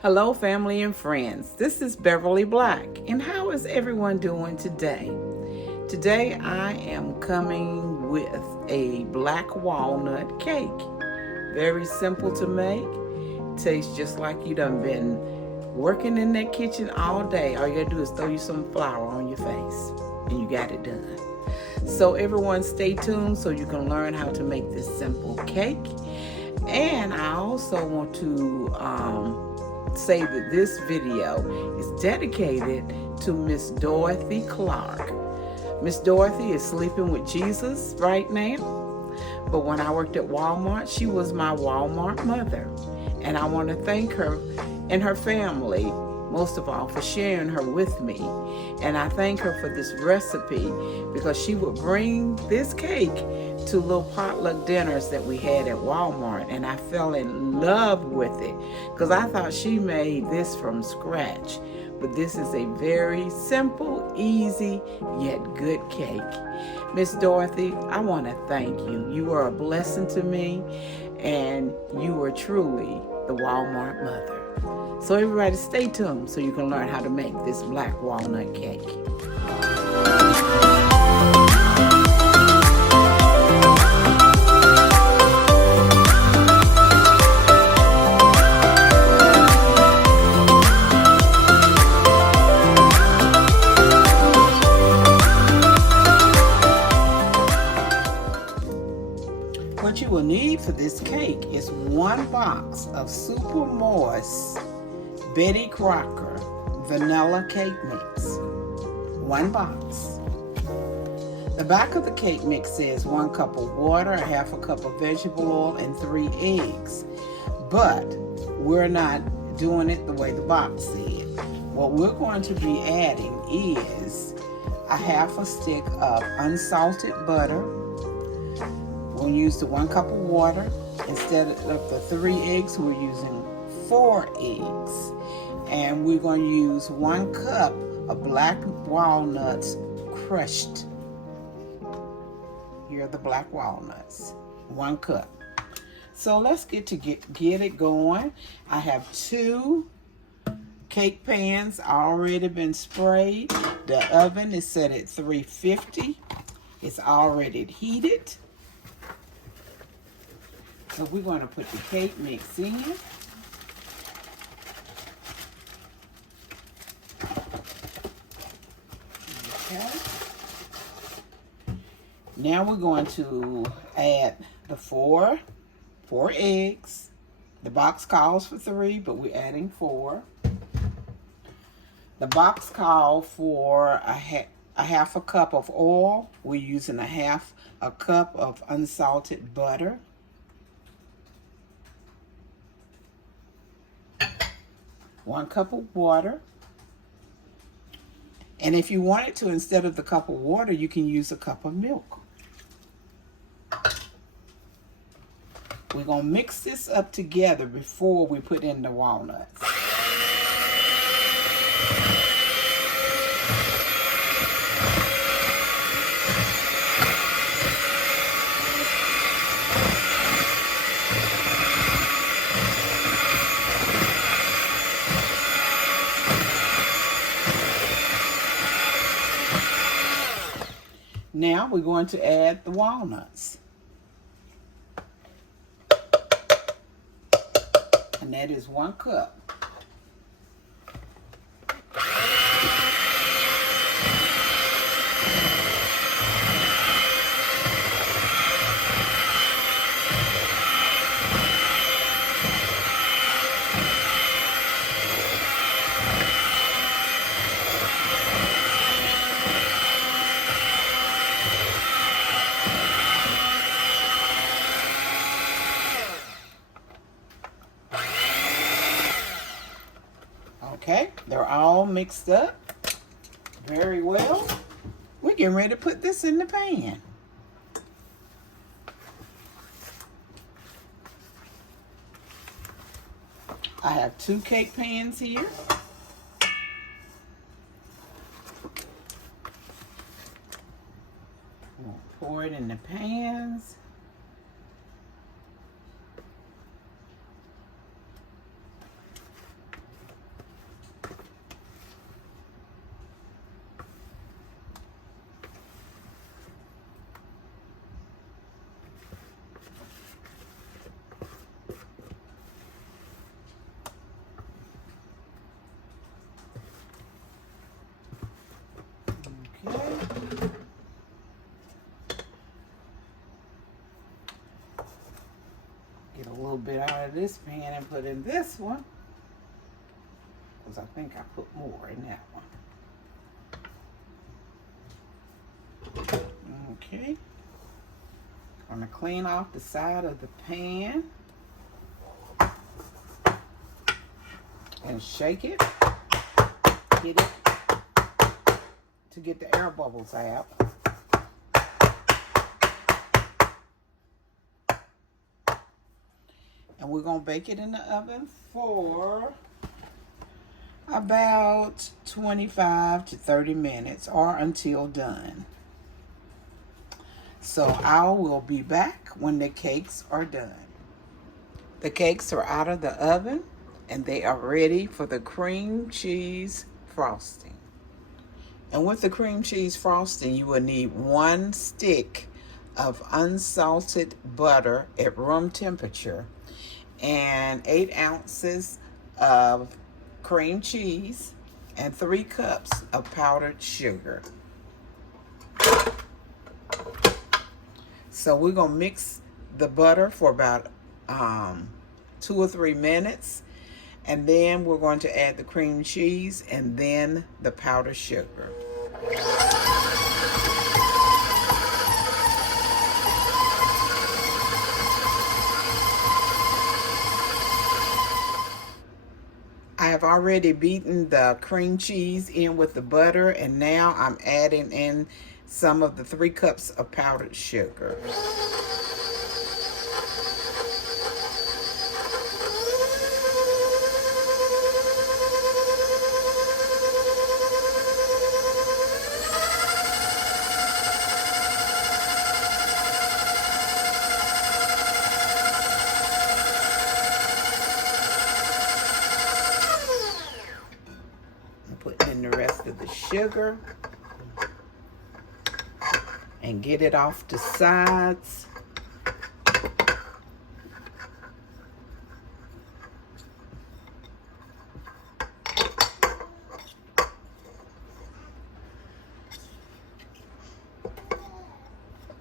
Hello, family and friends. This is Beverly Black, and how is everyone doing today? Today I am coming with a black walnut cake. Very simple to make. Tastes just like you done been working in that kitchen all day. All you gotta do is throw you some flour on your face, and you got it done. So everyone stay tuned so you can learn how to make this simple cake. And I also want to say that this video is dedicated to Miss Dorothy Clark. Miss Dorothy is sleeping with Jesus right now, but when I worked at Walmart, she was my Walmart mother. And I want to thank her and her family, most of all, for sharing her with me. And I thank her for this recipe because she would bring this cake to little potluck dinners that we had at Walmart, and I fell in love with it because I thought she made this from scratch. But this is a very simple, easy, yet good cake. Miss Dorothy, I want to thank you. You are a blessing to me, and you are truly the Walmart mother. So everybody stay tuned so you can learn how to make this black walnut cake. What you will need for this cake is 1 box of Super Moist Betty Crocker vanilla cake mix. 1 box. The back of the cake mix says 1 cup of water, 1/2 cup of vegetable oil, and 3 eggs. But we're not doing it the way the box said. What we're going to be adding is 1/2 stick of unsalted butter. We'll use the 1 cup of water. Instead of the 3 eggs, we're using 4 eggs. And we're going to use 1 cup of black walnuts crushed. Here are the black walnuts. 1 cup. So let's get it going. I have 2 cake pans already been sprayed. The oven is set at 350. It's already heated. So we're going to put the cake mix in. Okay. Now we're going to add the 4 eggs. The box calls for 3, but we're adding 4. The box called for a 1/2 cup of oil. We're using 1/2 cup of unsalted butter. 1 cup of water. And if you wanted to, instead of the cup of water, you can use a cup of milk. We're going to mix this up together before we put in the walnuts. Now we're going to add the walnuts. And that is 1 cup. Okay, they're all mixed up very well. We're getting ready to put this in the pan. I have 2 cake pans here. We'll pour it in the pans. bit out of this pan and put in this one, because I think I put more in that one. Okay. I'm going to clean off the side of the pan and shake it, hit it to get the air bubbles out. And we're going to bake it in the oven for about 25 to 30 minutes or until done. So I will be back when the cakes are done. The cakes are out of the oven and they are ready for the cream cheese frosting. And with the cream cheese frosting, you will need 1 stick of unsalted butter at room temperature and 8 ounces of cream cheese and 3 cups of powdered sugar. So we're going to mix the butter for about 2 or 3 minutes, and then we're going to add the cream cheese and then the powdered sugar. I have already beaten the cream cheese in with the butter, and now I'm adding in some of the 3 cups of powdered sugar. Put in the rest of the sugar and get it off the sides.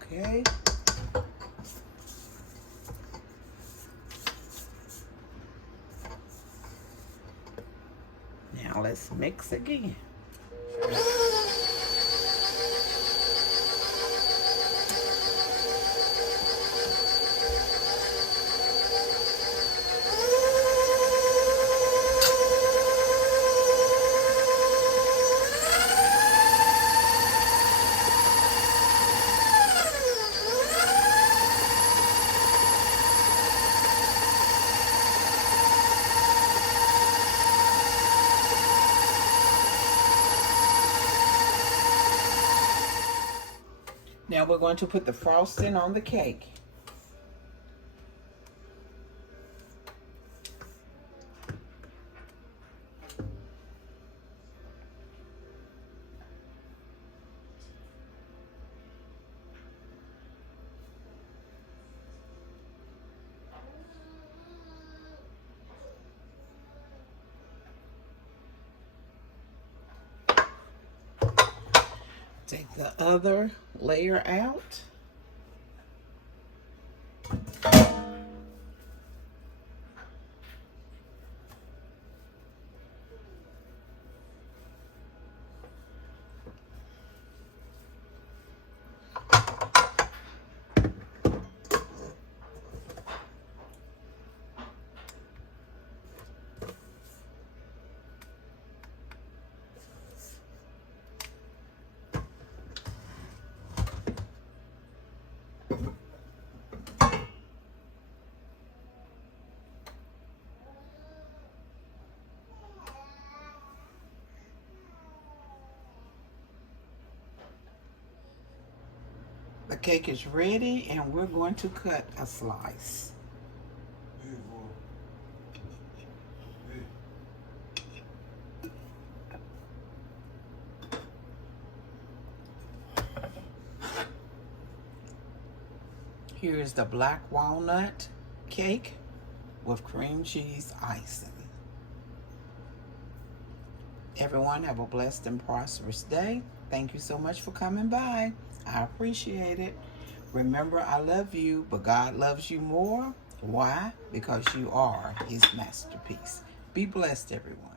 Okay. Now let's mix again. Now we're going to put the frosting on the cake. Take the other layer out. The cake is ready and we're going to cut a slice. Here's the black walnut cake with cream cheese icing. Everyone have a blessed and prosperous day. Thank you so much for coming by. I appreciate it. Remember, I love you, but God loves you more. Why? Because you are his masterpiece. Be blessed, everyone.